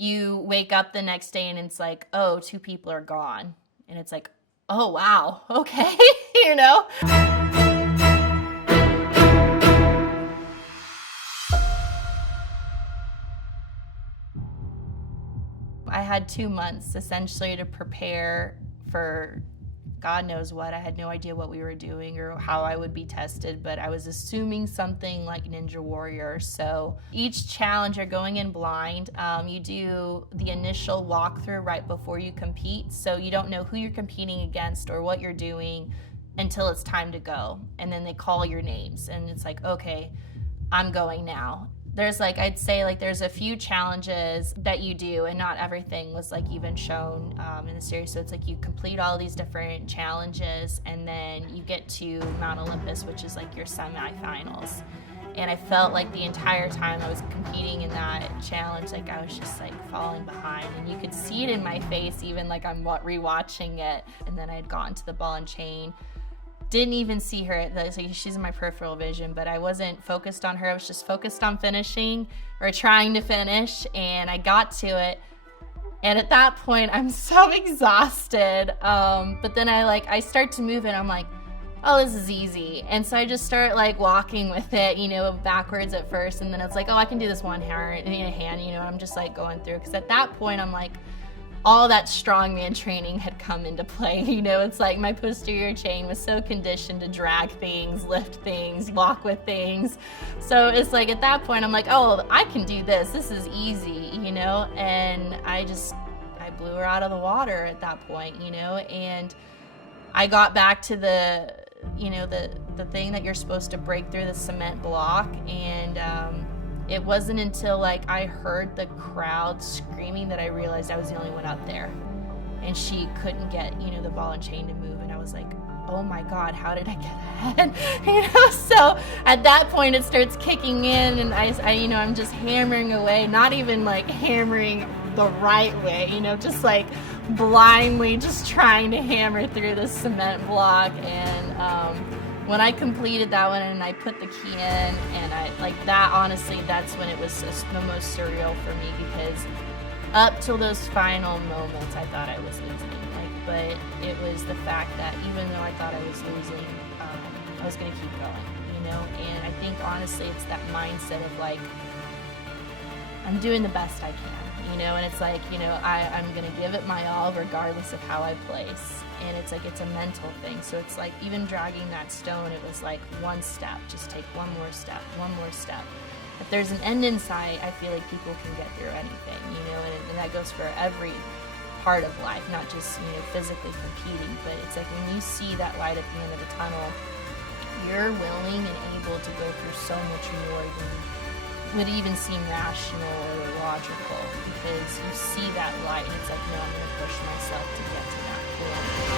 you wake up the next day and it's like, oh, 2 people are gone. And it's like, oh, wow, okay, you know? I had 2 months essentially to prepare for God knows what. I had no idea what we were doing or how I would be tested, but I was assuming something like Ninja Warrior. So each challenge, you're going in blind. You do the initial walkthrough right before you compete, so you don't know who you're competing against or what you're doing until it's time to go. And then they call your names, and it's like, okay, I'm going now. There's like, I'd say like there's a few challenges that you do, and not everything was like even shown in the series. So it's like you complete all these different challenges, and then you get to Mount Olympus, which is like your semifinals. And I felt like the entire time I was competing in that challenge, like I was just like falling behind, and you could see it in my face, even like I'm rewatching it. And then I had gotten to the ball and chain. Didn't even see her. She's in my peripheral vision, but I wasn't focused on her. I was just focused on finishing or trying to finish, and I got to it. And at that point, I'm so exhausted. But then I start to move, and I'm like, oh, this is easy. And so I just start like walking with it, you know, backwards at first, and then it's like, oh, I can do this one hand, you know. I'm just like going through, because at that point, I'm like, all that strongman training had come into play. You know, it's like my posterior chain was so conditioned to drag things, lift things, walk with things. So it's like at that point, I'm like, oh, I can do this. This is easy, you know? And I blew her out of the water at that point, you know? And I got back to the, you know, the thing that you're supposed to break through, the cement block. And, it wasn't until like I heard the crowd screaming that I realized I was the only one up there, and she couldn't get, you know, the ball and chain to move. And I was like, oh my God, how did I get ahead? You know, so at that point it starts kicking in, and I you know, I'm just hammering away, not even like hammering the right way, you know, just like blindly just trying to hammer through the cement block. And when I completed that one and I put the key in, and I like that, honestly, that's when it was just the most surreal for me, because up till those final moments, I thought I was losing. But it was the fact that even though I thought I was losing, I was going to keep going, you know. And I think honestly, it's that mindset of like, I'm doing the best I can, you know. And it's like, you know, I'm going to give it my all regardless of how I place. And it's like, it's a mental thing. So it's like, even dragging that stone, it was like one step, just take one more step, one more step. If there's an end in sight, I feel like people can get through anything, you know, and that goes for every part of life, not just, you know, physically competing. But it's like when you see that light at the end of the tunnel, you're willing and able to go through so much more than would even seem rational or logical, because you see that light and it's like, no, I'm going to push myself to get to that point.